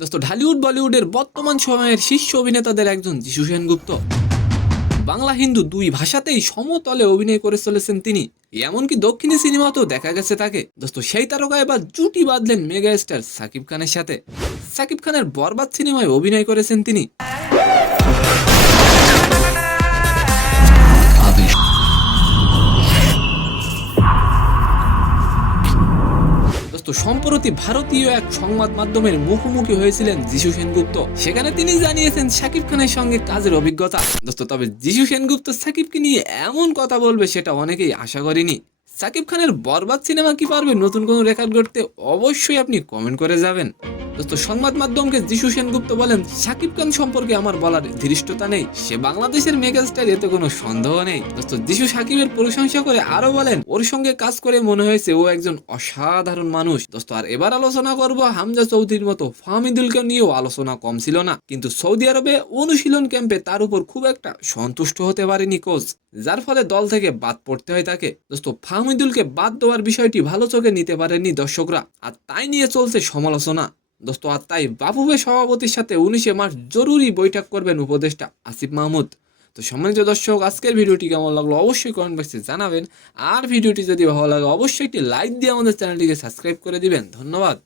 দোস্ত ঢালিউড বলিউডের বর্তমান সময়ের শীর্ষ অভিনেতাদের একজন যিশু সেনগুপ্ত। বাংলা হিন্দু দুই ভাষাতেই সমতলে অভিনয় করে চলেছেন তিনি। এমনকি দক্ষিণী সিনেমাতেও দেখা গেছে তাকে। দোস্ত সেই তারকা এবার জুটি বাঁধলেন মেগা স্টার সাকিব খানের সাথে। সাকিব খানের বরবাদ সিনেমায় অভিনয় করেছেন তিনি। দোস্ত সম্প্রতি ভারতীয় এক সংবাদ মাধ্যমের মুখোমুখি হয়েছিলেন যিশু সেনগুপ্ত। সেখানে তিনি জানিয়েছেন সাকিব খানের সঙ্গে কাজের অভিজ্ঞতা। দোস্ত তবে যিশু সেনগুপ্ত সাকিবকে নিয়ে এমন কথা বলবে সেটা অনেকেই আশা করেনি। সাকিব খানের বরবাদ সিনেমা কি পারবে নতুন কোনো রেকর্ড গড়তে? অবশ্যই আপনি কমেন্ট করে যাবেন। দোস্ত সংবাদ মাধ্যমকে যিশু সেনগুপ্ত বলেন, সাকিব খান সম্পর্কে আমার বলার ধৃষ্টতা নেই, সে বাংলাদেশের মেগাস্টার, এতে কোনো সন্দেহ নেই। দোস্ত যিশু সাকিবের প্রশংসা করে আরো বলেন, ওর সঙ্গে কাজ করে মনে হয়েছে ও একজন অসাধারণ মানুষ। দোস্ত আর এবার আলোচনা করব হামজা চৌধুরীর মতো ফাহমিদুলকে নিয়েও আলোচনা কম ছিল না, কিন্তু সৌদি আরবে অনুশীলন ক্যাম্পে তার উপর খুব একটা সন্তুষ্ট হতে পারেনি কোচ, যার ফলে দল থেকে বাদ পড়তে হয় তাকে। দোস্ত ফাহমিদুলকে বাদ দেওয়ার বিষয়টি ভালো চোখে নিতে পারেননি দর্শকরা, আর তাই নিয়ে চলছে সমালোচনা। দোস্ত আর তাই বাফুফে সভাপতির সাথে 19 মার্চ জরুরি বৈঠক করবেন উপদেষ্টা আসিফ মাহমুদ। তো সম্মানিত দর্শক, আজকের ভিডিওটি কেমন লাগলো অবশ্যই কমেন্ট বক্সে জানাবেন। আর ভিডিওটি যদি ভালো লাগে অবশ্যই একটি লাইক দিয়ে আমাদের চ্যানেলটিকে সাবস্ক্রাইব করে দিবেন। ধন্যবাদ।